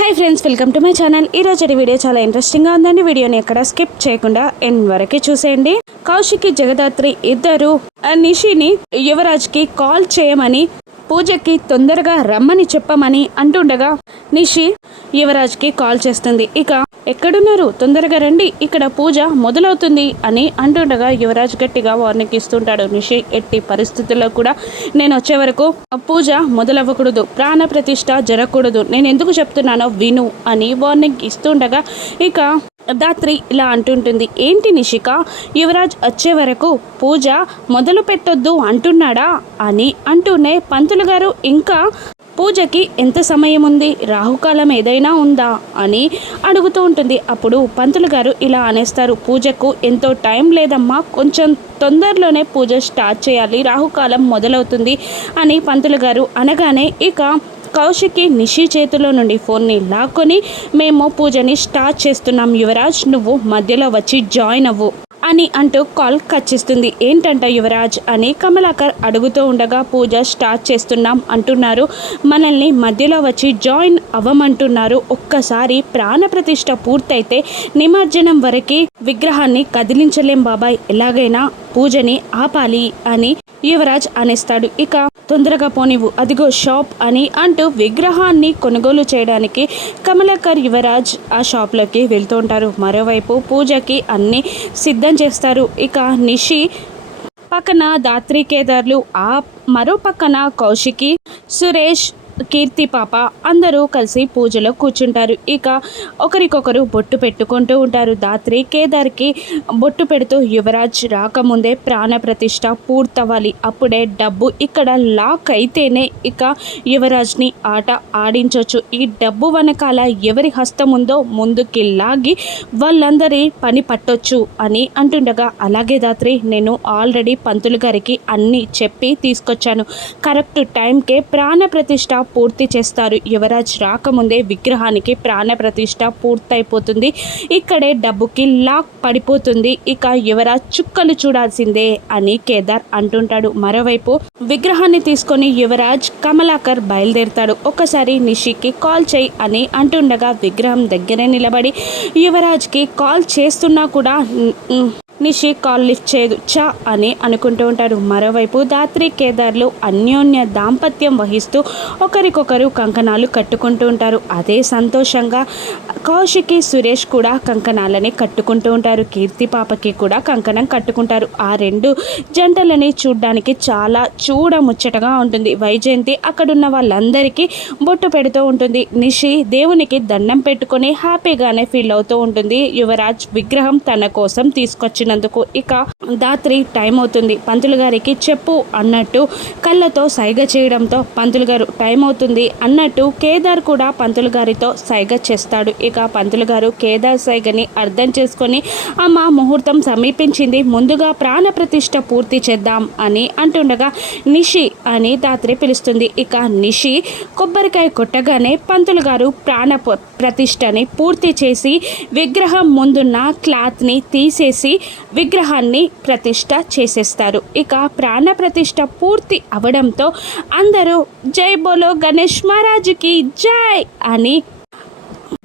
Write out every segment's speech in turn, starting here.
Hi friends, welcome to my channel. ఈరోజు video చాలా ఇంట్రెస్టింగ్గా ఉందండి. వీడియోని ఎక్కడ స్కిప్ చేయకుండా ఎండ్ వరకు చూసేయండి. కౌశికి, జగదాత్రి ఇద్దరు నిషిని యువరాజ్కి కాల్ చేయమని, పూజకి తొందరగా రమ్మని చెప్పమని అంటుండగా నిషి యువరాజ్కి కాల్ చేస్తుంది. ఇక ఎక్కడున్నారు, తొందరగా రండి, ఇక్కడ పూజ మొదలవుతుంది అని అంటుండగా యువరాజ్ గట్టిగా వార్నింగ్ ఇస్తుంటాడు. నిషి ఎట్టి పరిస్థితుల్లో కూడా నేను వచ్చే వరకు పూజ మొదలవ్వకూడదు, ప్రాణ ప్రతిష్ఠ జరగకూడదు, నేను ఎందుకు చెప్తున్నానో విను అని వార్నింగ్ ఇస్తుండగా ఇక దాత్రి ఇలా అంటుంటుంది. ఏంటి నిషిక, యువరాజ్ వచ్చే వరకు పూజ మొదలు పెట్టొద్దు అంటున్నాడా అని అంటూనే పంతులు గారు ఇంకా పూజకి ఎంత సమయం ఉంది, రాహుకాలం ఏదైనా ఉందా అని అడుగుతూ ఉంటుంది. అప్పుడు పంతులు గారు ఇలా అనేస్తారు, పూజకు ఎంతో టైం లేదమ్మా, కొంచెం తొందరలోనే పూజ స్టార్ట్ చేయాలి, రాహుకాలం మొదలవుతుంది అని పంతులు గారు అనగానే ఇక కౌశికి నిషి చేతిలో నుండి ఫోన్ని లాక్కొని, మేము పూజని స్టార్ట్ చేస్తున్నాం యువరాజ్, నువ్వు మధ్యలో వచ్చి జాయిన్ అవ్వు అని అంటూ కాల్ కట్ చేస్తుంది. ఏంటంట యువరాజ్ అని కమలాకర్ అడుగుతూ ఉండగా, పూజ స్టార్ట్ చేస్తున్నాం అంటున్నారు, మనల్ని మధ్యలో వచ్చి జాయిన్ అవ్వమంటున్నారు, ఒక్కసారి ప్రాణప్రతిష్ఠ పూర్తయితే నిమజ్జనం వరకు విగ్రహాన్ని కదిలించలేం బాబాయ్, ఎలాగైనా పూజని ఆపాలి అని యువరాజ్ అనేస్తాడు. ఇక తొందరగా పోనివ్వు, అదిగో షాప్ అని అంటూ విగ్రహాన్ని కొనుగోలు చేయడానికి కమలాకర్, యువరాజ్ ఆ షాప్లోకి వెళ్తూ ఉంటారు. మరోవైపు పూజకి అన్నీ సిద్ధం చేస్తారు. ఇక నిషి పక్కన దాత్రి, కేదార్లు, ఆ మరో పక్కన కౌశికి, సురేష్, కీర్తి పాప అందరూ కలిసి పూజలో కూర్చుంటారు. ఇక ఒకరికొకరు బొట్టు పెట్టుకుంటూ ఉంటారు. దాత్రి కేదార్కి బొట్టు పెడుతూ, యువరాజ్ రాకముందే ప్రాణప్రతిష్ఠ పూర్తవ్వాలి, అప్పుడే డబ్బు ఇక్కడ లాక్ అయితేనే ఇక యువరాజ్ని ఆట ఆడించవచ్చు, ఈ డబ్బు వెనకాల ఎవరి హస్తం ఉందో ముందుకి లాగి వాళ్ళందరి పని పట్టొచ్చు అని అంటుండగా, అలాగే దాత్రి, నేను ఆల్రెడీ పంతులు గారికి అన్నీ చెప్పి తీసుకొచ్చాను, కరెక్ట్ టైంకే ప్రాణప్రతిష్ఠ పూర్తి చేస్తారు, యువరాజ్ రాకముందే విగ్రహానికి ప్రాణప్రతిష్ఠ పూర్తయిపోతుంది, ఇక్కడే డబ్బుకి లాక్ పడిపోతుంది, ఇక యువరాజ్ చుక్కలు చూడాల్సిందే అని కేదార్ అంటుంటాడు. మరోవైపు విగ్రహాన్ని తీసుకొని యువరాజ్, కమలాకర్ బయలుదేరుతాడు. ఒక్కసారి నిషికి కాల్ చేయి అని అంటుండగా విగ్రహం దగ్గరే నిలబడి యువరాజ్కి కాల్ చేస్తున్నా కూడా నిషి కాల్ లిఫ్ట్ చేయదు, చా అని అనుకుంటూ ఉంటారు. మరోవైపు దాత్రి, కేదార్లు అన్యోన్య దాంపత్యం వహిస్తూ ఒకరికొకరు కంకణాలు కట్టుకుంటూ ఉంటారు. అదే సంతోషంగా కౌశికి, సురేష్ కూడా కంకణాలని కట్టుకుంటూ ఉంటారు. కీర్తి పాపకి కూడా కంకణం కట్టుకుంటారు. ఆ రెండు జంటలని చూడ్డానికి చాలా చూడముచ్చటగా ఉంటుంది. వైజయంతి అక్కడున్న వాళ్ళందరికీ బొట్టు పెడుతూ ఉంటుంది. నిషి దేవునికి దండం పెట్టుకొని హ్యాపీగానే ఫీల్ అవుతూ ఉంటుంది. యువరాజ్ విగ్రహం తన కోసం తీసుకొచ్చిన ఇక దాత్రి టైం అవుతుంది, పంతులు గారికి చెప్పు అన్నట్టు కళ్ళతో సైగ చేయడంతో పంతులు గారు టైం అవుతుంది అన్నట్టు కేదార్ కూడా పంతులు గారితో సైగ చేస్తాడు. ఇక పంతులు గారు కేదార్ సైగని అర్థం చేసుకొని, అమ్మ ముహూర్తం సమీపించింది, ముందుగా ప్రాణప్రతిష్ఠ పూర్తి చేద్దాం అని అంటుండగా నిషి అని దాత్రి పిలుస్తుంది. ఇక నిషి కొబ్బరికాయ కొట్టగానే పంతులు గారు ప్రాణ ప్రతిష్ఠని పూర్తి చేసి విగ్రహం ముందున్న క్లాత్ని తీసేసి విగ్రహాన్ని ప్రతిష్ఠ చేసేస్తారు. ఇక ప్రాణ ప్రతిష్ఠ పూర్తి అవడంతో అందరూ జై బోలో గణేష్ మహారాజుకి జై అని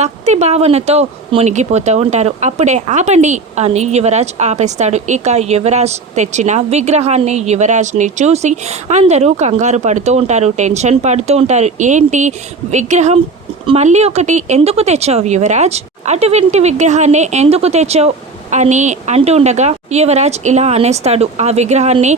భక్తి భావనతో మునిగిపోతూ ఉంటారు. అప్పుడే ఆపండి అని యువరాజ్ ఆపేస్తాడు. ఇక యువరాజ్ తెచ్చిన విగ్రహాన్ని, యువరాజ్ని చూసి అందరూ కంగారు పడుతూ ఉంటారు, టెన్షన్ పడుతూ ఉంటారు. ఏంటి విగ్రహం మళ్ళీ ఒకటి ఎందుకు తెచ్చావు యువరాజ్, అటువంటి విగ్రహాన్ని ఎందుకు తెచ్చావు అని అంటూ ఉండగా యువరాజ్ ఇలా అనేస్తాడు, ఆ విగ్రహాన్ని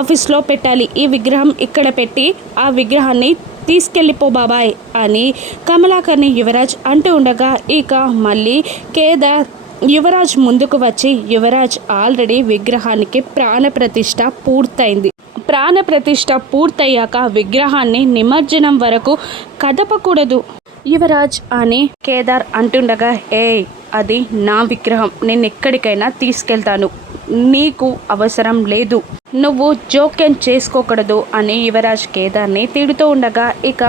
ఆఫీస్లో పెట్టాలి, ఈ విగ్రహం ఇక్కడ పెట్టి ఆ విగ్రహాన్ని తీసుకెళ్ళిపో బాబాయ్ అని కమలాకర్ని యువరాజ్ అంటూ ఉండగా ఇక మళ్ళీ కేదార్ యువరాజ్ ముందుకు వచ్చి, యువరాజ్ ఆల్రెడీ విగ్రహానికి ప్రాణప్రతిష్ఠ పూర్తయింది, ప్రాణప్రతిష్ఠ పూర్తయ్యాక విగ్రహాన్ని నిమజ్జనం వరకు కదపకూడదు యువరాజ్ అని కేదార్ అంటుండగా, అది నా విగ్రహం, నేను ఎక్కడికైనా తీసుకెళ్తాను, నీకు అవసరం లేదు, నువ్వు జోక్యం చేసుకోకూడదు అని యువరాజ్ కేదార్ని తిడుతూ ఉండగా ఇక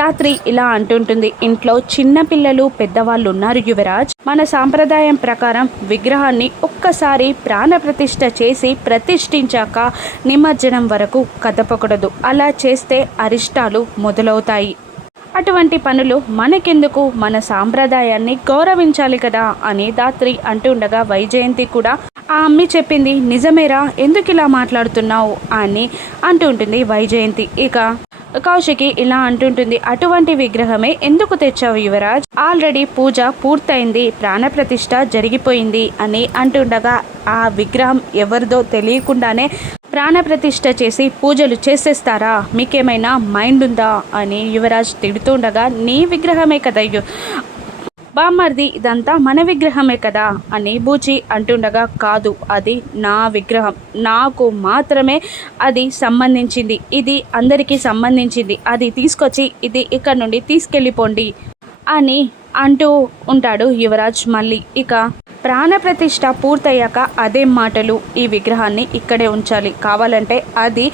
దాత్రి ఇలా అంటుంటుంది, ఇంట్లో చిన్న పిల్లలు, పెద్దవాళ్ళు ఉన్నారు యువరాజ్, మన సాంప్రదాయం ప్రకారం విగ్రహాన్ని ఒక్కసారి ప్రాణప్రతిష్ఠ చేసి ప్రతిష్ఠించాక నిమజ్జనం వరకు కదపకూడదు, అలా చేస్తే అరిష్టాలు మొదలవుతాయి అటువంటి పనులు మనకెందుకు, మన సాంప్రదాయాన్ని గౌరవించాలి కదా అని ధాత్రి అంటుండగా వైజయంతి కూడా ఆ అమ్మి చెప్పింది నిజమేరా, ఎందుకు ఇలా మాట్లాడుతున్నావు అని అంటూ ఉంటుంది వైజయంతి. ఇక కౌశికి ఇలా అంటుంటుంది, అటువంటి విగ్రహమే ఎందుకు తెచ్చావు యువరాజ్, ఆల్రెడీ పూజ పూర్తయింది, ప్రాణప్రతిష్ఠ జరిగిపోయింది అని అంటుండగా ఆ విగ్రహం ఎవరిదో తెలియకుండానే ప్రాణప్రతిష్ఠ చేసి పూజలు చేసేస్తారా, మీకేమైనా మైండ్ ఉందా అని యువరాజ్ తిడుతుండగా నీ విగ్రహమే కదా బామ్మర్ది, ఇదంతా మన విగ్రహమే కదా అని బూచి అంటుండగా కాదు, అది నా విగ్రహం, నాకు మాత్రమే అది సంబంధించింది, ఇది అందరికీ సంబంధించింది, అది తీసుకొచ్చి ఇది ఇక్కడ నుండి తీసుకెళ్ళిపోండి అని అంటూ ఉంటాడు యువరాజ్ మళ్ళీ. ఇక ప్రాణప్రతిష్ఠ పూర్తయ్యాక అదే మాటలు, ఈ విగ్రహాన్ని ఇక్కడే ఉంచాలి, కావాలంటే అది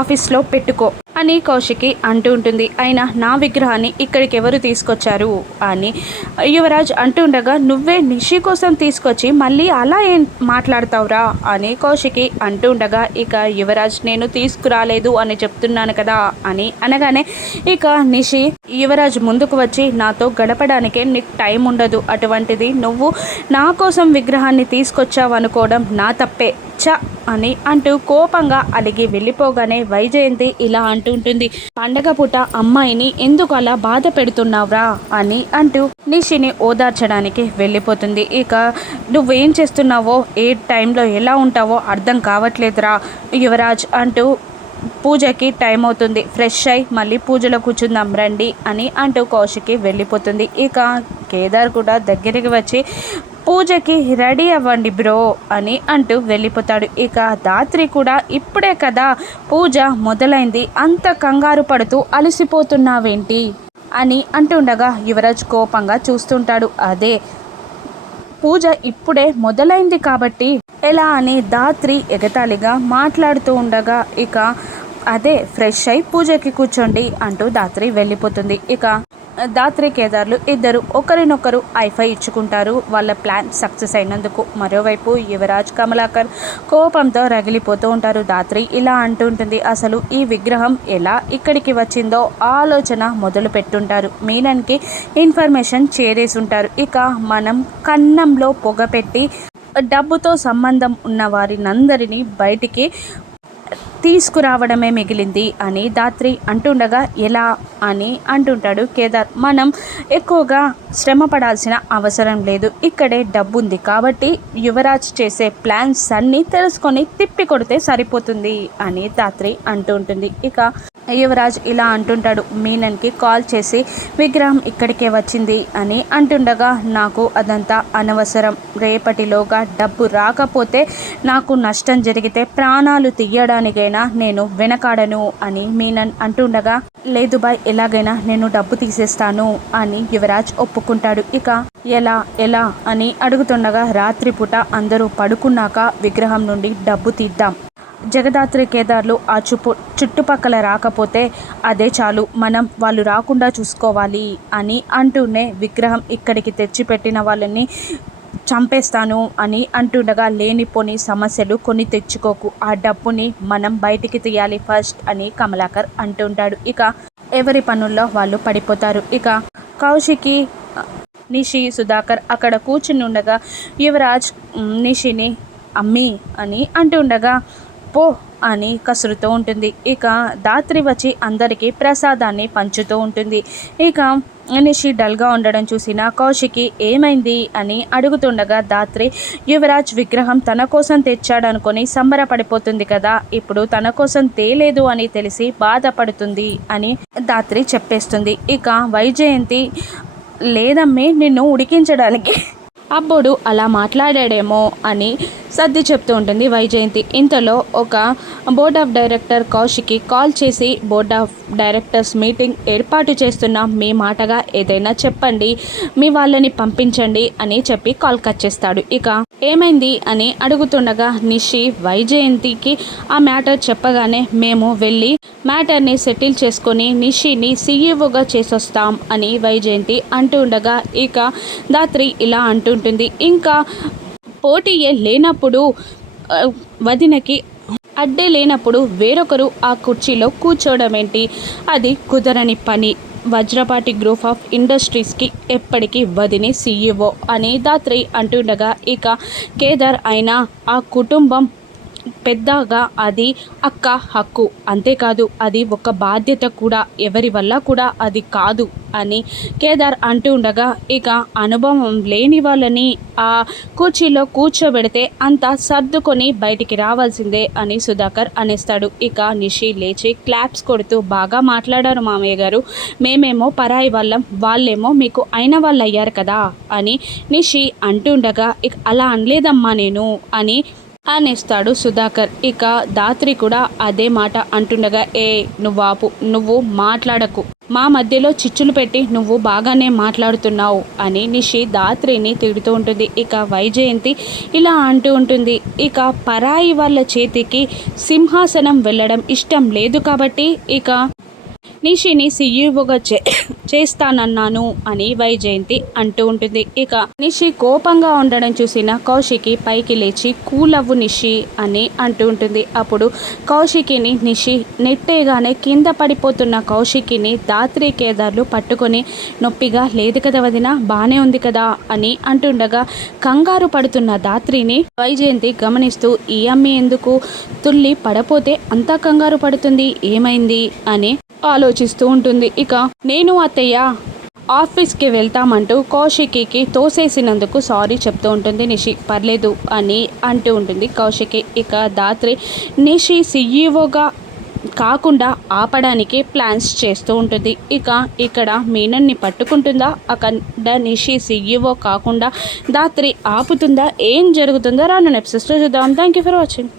ఆఫీస్లో పెట్టుకో అని కౌశికి అంటూ ఉంటుంది. అయినా నా విగ్రహాన్ని ఇక్కడికి ఎవరు తీసుకొచ్చారు అని యువరాజ్ అంటుండగా నువ్వే నిషి కోసం తీసుకొచ్చి మళ్ళీ అలా ఏం మాట్లాడతావురా అని కౌశికి అంటుండగా ఇక యువరాజ్ నేను తీసుకురాలేదు అని చెప్తున్నాను కదా అని అనగానే ఇక నిషి యువరాజ్ ముందుకు వచ్చి నాతో గడపడానికే నీకు టైం ఉండదు, అటువంటిది నువ్వు నా కోసం విగ్రహాన్ని తీసుకొచ్చావు అనుకోవడం నా తప్పే చ అని అంటూ కోపంగా అలిగి వెళ్ళిపోగానే వైజయంతి ఇలా అంటుంటుంది, పండగ పూట అమ్మాయిని ఎందుకు అలా బాధ పెడుతున్నావురా అని అంటూ నిషిని ఓదార్చడానికి వెళ్ళిపోతుంది. ఇక నువ్వేం చేస్తున్నావో ఏ టైంలో ఎలా ఉంటావో అర్థం కావట్లేదురా యువరాజ్ అంటూ పూజకి టైం అవుతుంది, ఫ్రెష్ అయి మళ్ళీ పూజలో కూర్చుందాం రండి అని అంటూ కౌశికి వెళ్ళిపోతుంది. ఇక కేదార్ కూడా దగ్గరికి వచ్చి పూజకి రెడీ అవ్వండి బ్రో అని అంటూ వెళ్ళిపోతాడు. ఇక ధాత్రి కూడా ఇప్పుడే కదా పూజ మొదలైంది, అంత కంగారు పడుతూ అలసిపోతున్నావేంటి అని అంటుండగా యువరాజ్ కోపంగా చూస్తుంటాడు. అదే పూజ ఇప్పుడే మొదలైంది కాబట్టి ఎలా అని ధాత్రి ఎగతాళిగా మాట్లాడుతూ ఉండగా ఇక అదే ఫ్రెష్ అయి పూజకి కూర్చోండి అంటూ ధాత్రి వెళ్ళిపోతుంది. ఇక ధాత్రి కేదార్లు ఇద్దరు ఒకరినొకరు ఐఫై ఇచ్చుకుంటారు వాళ్ళ ప్లాన్ సక్సెస్ అయినందుకు. మరోవైపు యువరాజ్ కమలాకర్ కోపంతో రగిలిపోతూ ఉంటారు. ధాత్రి ఇలా అంటుంటుంది, అసలు ఈ విగ్రహం ఎలా ఇక్కడికి వచ్చిందో ఆలోచన మొదలు పెట్టుంటారు, మీనన్కి ఇన్ఫర్మేషన్ చేరేసి ఉంటారు. ఇక మనం కన్నంలో పొగ పెట్టి డబ్బుతో సంబంధం ఉన్న వారినందరినీ బయటికి తీసుకురావడమే మిగిలింది అని ధాత్రి అంటుండగా ఎలా అని అంటుంటాడు కేదార్, మనం ఎక్కువగా శ్రమ పడాల్సిన అవసరం లేదు, ఇక్కడే డబ్బు ఉంది కాబట్టి యువరాజ్ చేసే ప్లాన్స్ అన్నీ తెలుసుకొని తిప్పి కొడితే సరిపోతుంది అని ధాత్రి అంటూ ఉంటుంది. ఇక యువరాజ్ ఇలా అంటుంటాడు, మీనన్కి కాల్ చేసి విగ్రహం ఇక్కడికే వచ్చింది అని అంటుండగా నాకు అదంతా అనవసరం, రేపటిలోగా డబ్బు రాకపోతే నాకు నష్టం జరిగితే ప్రాణాలు తీయడానికైనా నేను వెనకాడను అని మీనన్ అంటుండగా లేదు బాయ్, ఎలాగైనా నేను డబ్బు తీసేస్తాను అని యువరాజ్ ఒప్పుకుంటాడు. ఇక ఎలా ఎలా అని అడుగుతుండగా రాత్రిపూట అందరూ పడుకున్నాక విగ్రహం నుండి డబ్బు తీద్దాం, జగదాత్రి కేదార్లు ఆ చుట్టుపక్కల రాకపోతే అదే చాలు, మనం వాళ్ళు రాకుండా చూసుకోవాలి అని అంటూనే విగ్రహం ఇక్కడికి తెచ్చిపెట్టిన వాళ్ళని చంపేస్తాను అని అంటుండగా లేనిపోని సమస్యలు కొని తెచ్చుకోకు, ఆ డబ్బుని మనం బయటికి తీయాలి ఫస్ట్ అని కమలాకర్ అంటుంటాడు. ఇక ఎవరి పనుల్లో వాళ్ళు పడిపోతారు. ఇక కౌశికి నిషి సుధాకర్ అక్కడ కూర్చుని ఉండగా యువరాజ్ నిషిని అమ్మి అని అంటుండగా పో అని కసురుతూ ఉంటుంది. ఇక ధాత్రి వచ్చి అందరికీ ప్రసాదాన్ని పంచుతూ ఉంటుంది. ఇక నిషి డల్గా ఉండడం చూసిన కౌశికి ఏమైంది అని అడుగుతుండగా ధాత్రి యువరాజ్ విగ్రహం తన కోసం తెచ్చాడనుకొని సంబరపడిపోతుంది కదా, ఇప్పుడు తన కోసం తేలేదు అని తెలిసి బాధపడుతుంది అని ధాత్రి చెప్పేస్తుంది. ఇక వైజయంతి లేదమ్మే నిన్ను ఉడికించడానికి అబ్బోడు అలా మాట్లాడాడేమో అని సర్ది చెప్తూ ఉంటుంది వైజయంతి. ఇంతలో ఒక board of director Kaushiki call చేసి బోర్డ్ ఆఫ్ డైరెక్టర్స్ మీటింగ్ ఏర్పాటు చేస్తున్నాం, మీ మాటగా ఏదైనా చెప్పండి, మీ వాళ్ళని పంపించండి అని చెప్పి కాల్ కట్ చేస్తాడు. ఇక ఏమైంది అని అడుగుతుండగా నిషి వైజయంతికి ఆ మ్యాటర్ చెప్పగానే మేము వెళ్ళి మ్యాటర్ని సెటిల్ చేసుకొని నిషిని సీఈఓగా చేసొస్తాం అని వైజయంతి అంటూ ఉండగా ఇక ధాత్రి ఇలా అంటుంటుంది, ఇంకా పోటీయే లేనప్పుడు వదినకి అడ్డే లేనప్పుడు వేరొకరు ఆ కుర్చీలో కూర్చోవడం ఏంటి, అది కుదరని పని, వజ్రపాటి గ్రూప్ ఆఫ్ ఇండస్ట్రీస్కి ఎప్పటికీ వదిని సీఈఓ అని దాత్రి అంటుండగా, ఇక కేదార్ అయినా ఆ కుటుంబం పెద్దగా అది అక్క హక్కు, అంతేకాదు అది ఒక బాధ్యత కూడా, ఎవరి వల్ల కూడా అది కాదు అని కేదార్ అంటూ ఉండగా, ఇక అనుభవం లేని వాళ్ళని ఆ కుర్చీలో కూర్చోబెడితే అంతా సర్దుకొని బయటికి రావాల్సిందే అని సుధాకర్ అనేస్తాడు. ఇక నిషి లేచి క్లాప్స్ కొడుతూ, బాగా మాట్లాడారు మామయ్య గారు, మేమేమో పరాయి వాళ్ళం, వాళ్ళేమో మీకు అయిన వాళ్ళు అయ్యారు కదా అని నిషి అంటుండగా, ఇక అలా అనలేదమ్మా నేను అని అనేస్తాడు సుధాకర్. ఇక దాత్రి కూడా అదే మాట అంటుండగా, నువ్వాపు, నువ్వు మాట్లాడకు, మా మధ్యలో చిచ్చులు పెట్టి నువ్వు బాగానే మాట్లాడుతున్నావు అని నిషి దాత్రిని తిడుతూ ఉంటుంది. ఇక వైజయంతి ఇలా అంటూ ఉంటుంది, ఇక పరాయి వాళ్ళ చేతికి సింహాసనం వెళ్ళడం ఇష్టం లేదు కాబట్టి ఇక నిషిని సీఈఓగా చేస్తానన్నాను అని వైజయంతి అంటూ ఉంటుంది. ఇక నిషి కోపంగా ఉండడం చూసిన కౌశికి పైకి లేచి కూలవ్వు నిషి అని అంటూ ఉంటుంది. అప్పుడు కౌశికిని నిషి నెట్టేగానే కింద పడిపోతున్న కౌశికిని దాత్రి కేదార్లు పట్టుకొని, నొప్పిగా లేదు కదా వదిన, బానే ఉంది కదా అని అంటుండగా కంగారు పడుతున్న దాత్రిని వైజయంతి గమనిస్తూ, ఈ అమ్మి ఎందుకు తుల్లి పడపోతే అంతా కంగారు పడుతుంది, ఏమైంది అని ఆలోచిస్తూ ఉంటుంది. ఇక నేను అత్తయ్య ఆఫీస్కి వెళ్తామంటూ కౌశికి తోసేసినందుకు సారీ చెప్తూ ఉంటుంది నిషి. పర్లేదు అని అంటూ ఉంటుంది కౌశికి. ఇక దాత్రి నిషి సీఈఓగా కాకుండా ఆపడానికి ప్లాన్స్ చేస్తూ ఉంటుంది. ఇక ఇక్కడ మీనన్ని పట్టుకుంటుందా, అక్కడ నిషి సీఈఓ కాకుండా దాత్రి ఆపుతుందా, ఏం జరుగుతుందో రాను ఎపిసోడ్స్లో చూద్దాం. Thank you for watching.